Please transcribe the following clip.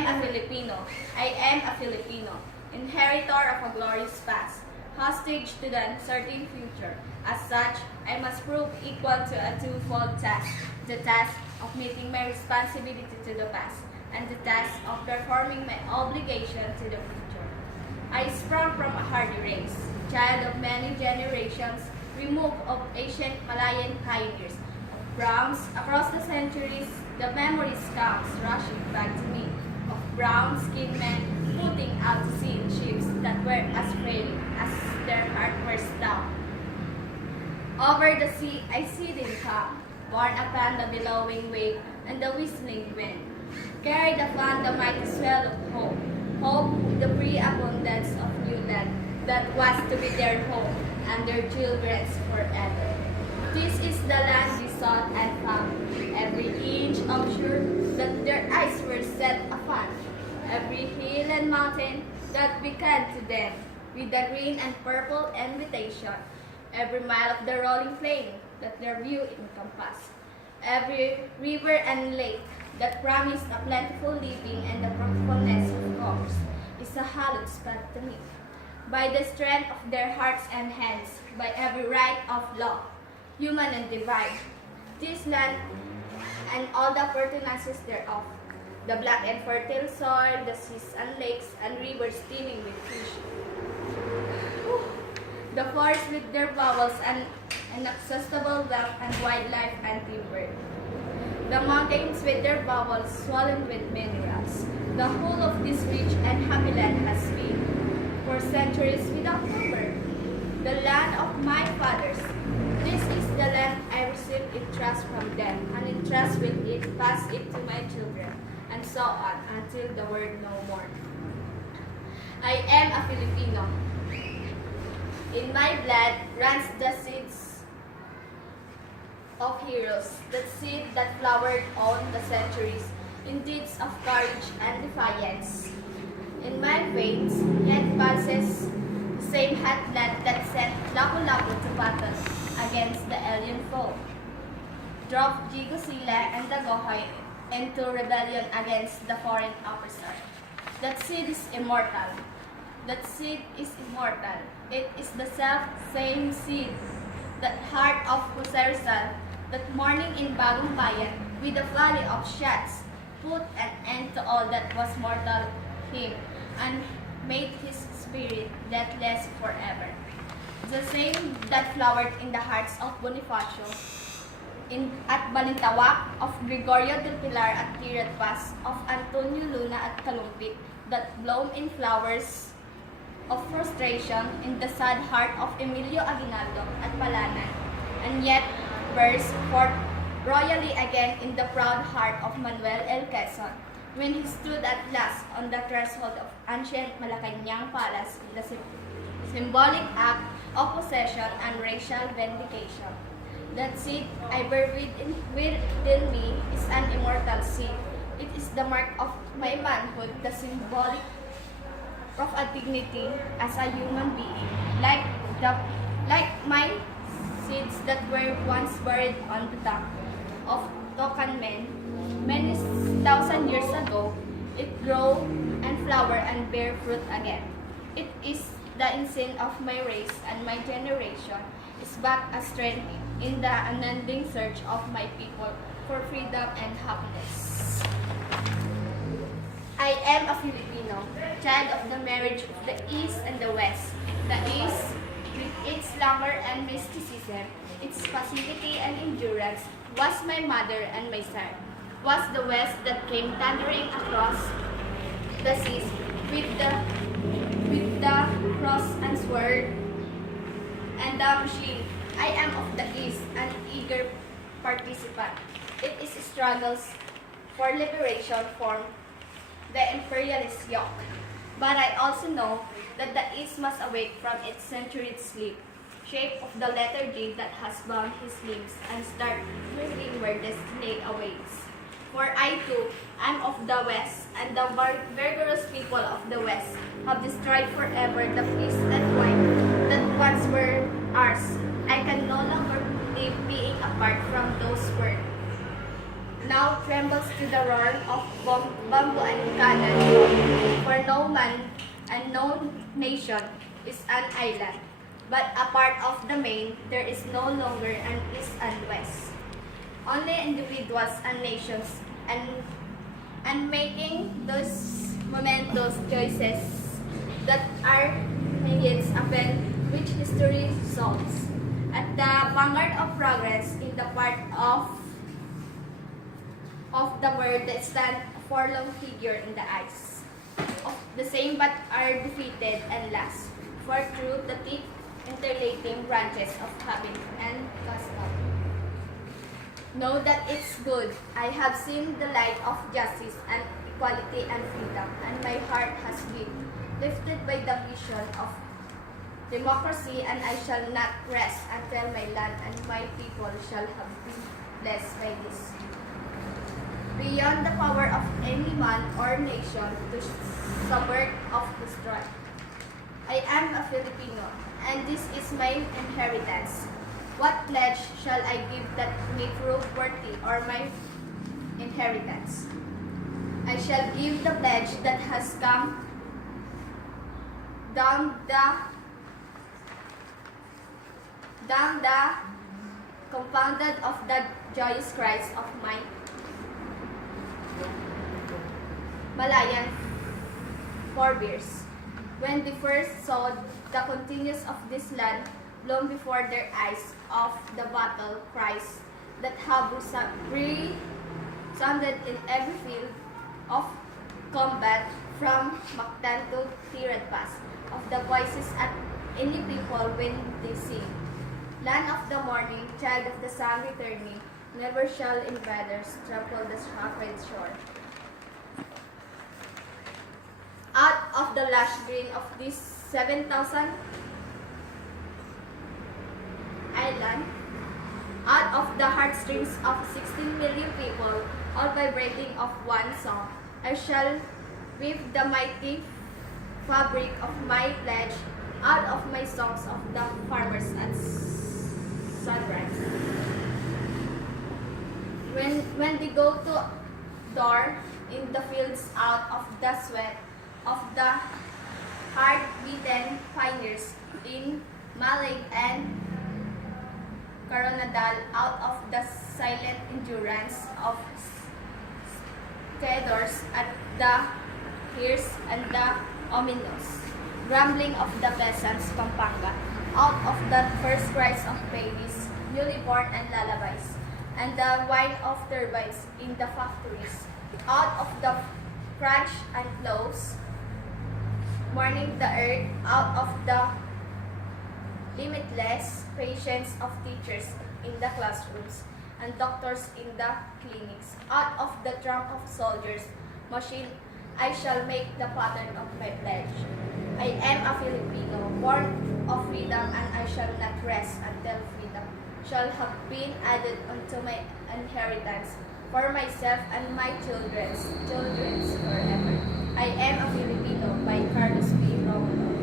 am a Filipino. I am a Filipino, inheritor of a glorious past, hostage to the uncertain future. As such, I must prove equal to a twofold task, the task of meeting my responsibility to the past, and the task of performing my obligation to the future. I sprung from a hardy race, child of many generations, removed of ancient Malayan pioneers. Of Browns, across the centuries, the memories comes rushing back to me, of brown-skinned men putting out to sea in ships that were as frail as their heart were stout. Over the sea I see them come, borne upon the billowing wave and the whistling wind, carried upon the mighty swell of hope, hope the free abundance of new land that was to be their home and their children's forever. This is the land we sought and found, every inch of shore that their eyes were set upon, every hill and mountain that beckoned to them with the green and purple invitation, every mile of the rolling plain that their view encompassed, every river and lake that promised a plentiful living and the fruitfulness of commerce, is a hallowed spot to me. By the strength of their hearts and hands, by every right of law, human and divine, this land and all the appurtenances thereof, the black and fertile soil, the seas and lakes and rivers teeming with fish, the forests with their bowels and inexhaustible wealth and wildlife and timber, the mountains with their bowels swollen with minerals. The whole of this rich and happy land has been, for centuries without number, the land of my fathers. This is the land I received in trust from them, and in trust will it pass it to my children, and so on until the word no more. I am a Filipino. In my blood runs the seeds of heroes, that seed that flowered on the centuries in deeds of courage and defiance. In my veins yet pulses the same hot blood that sent Lapu-Lapu to battle against the alien foe, drove Jigosila and Dagohoy into rebellion against the foreign oppressor. That seed is immortal. That seed is immortal. It is the self-same seed, that heart of Jose Rizal, that morning in Bagong Bayan, with a volley of shots, put an end to all that was mortal him, and made his spirit deathless forever. The same that flowered in the hearts of Bonifacio, at Balintawak, of Gregorio del Pilar at Tirad Pass, of Antonio Luna at Kalumpit, that bloom in flowers of frustration in the sad heart of Emilio Aguinaldo at Palanan, and yet burst forth royally again in the proud heart of Manuel L. Quezon, when he stood at last on the threshold of ancient Malacañang Palace in the symbolic act of possession and racial vindication. That seed I bear within me is an immortal seed. It is the mark of my manhood, the symbolic of a dignity as a human being, like my seeds that were once buried on the top of Tocan men many thousand years ago. It grow and flower and bear fruit again. It is the ensign of my race, and my generation is back a strength in the unending search of my people for freedom and happiness. I am a Filipino, child of the marriage of the East and the West. The East, with its glamour and mysticism, its facility and endurance, was my mother and my son. Was the West that came thundering across the seas with the cross and sword and the machine. I am of the East, an eager participant. It is struggles for liberation from the imperialist yoke. But I also know that the East must awake from its century sleep, shape of the lethargy that has bound his limbs, and start moving where destiny awaits. For I too am of the West, and the vigorous people of the West have destroyed forever the peace and quiet that once were ours. I can no longer live being apart from those words. Now trembles to the roar of bomb bamboo and cannon, for no man and no nation is an island, but a part of the main, there is no longer an east and west. Only individuals and nations and making those momentous choices that are needs upon which history solves. At the vanguard of progress in the part of the world that stand a forlorn figure in the eyes of the same but are defeated and lost. For through the thick interlating branches of habit and custom, know that it's good. I have seen the light of justice and equality and freedom, and my heart has been lifted by the vision of democracy, and I shall not rest until my land and my people shall have been blessed by this. Beyond the power of any man or nation to subvert or destroy. I am a Filipino, and this is my inheritance. What pledge shall I give that may prove worthy or my inheritance? I shall give the pledge that has come down the compounded of the joyous cries of my Malayan forebears, when they first saw the continuance of this land blown before their eyes of the battle cries that have resounded in every field of combat from Mactan to Tirad Pass, of the voices at any people when they sing. Land of the morning, child of the sun returning, never shall invaders trample the sacred shore. Out of the lush green of this 7,000 island, out of the heartstrings of 16 million people, all vibrating of one song, I shall weave the mighty fabric of my pledge out of my songs of the farmers at sunrise. When they go to door in the fields out of the sweat of the hard-beaten pioneers in Malig and Coronadal, out of the silent endurance of Theodores at the fierce and the ominous grumbling of the peasants' Pampanga, out of the first cries of babies, newly born and lullabies, and the whine of turbines in the factories, out of the crunch and close, mourning the earth, out of the limitless patience of teachers in the classrooms and doctors in the clinics, out of the drum of soldiers' machine, I shall make the pattern of my pledge. I am a Filipino, born of freedom, and I shall not rest until freedom shall have been added unto my inheritance for myself and my children's forever. I am a Filipino by Carlos B. Romulo.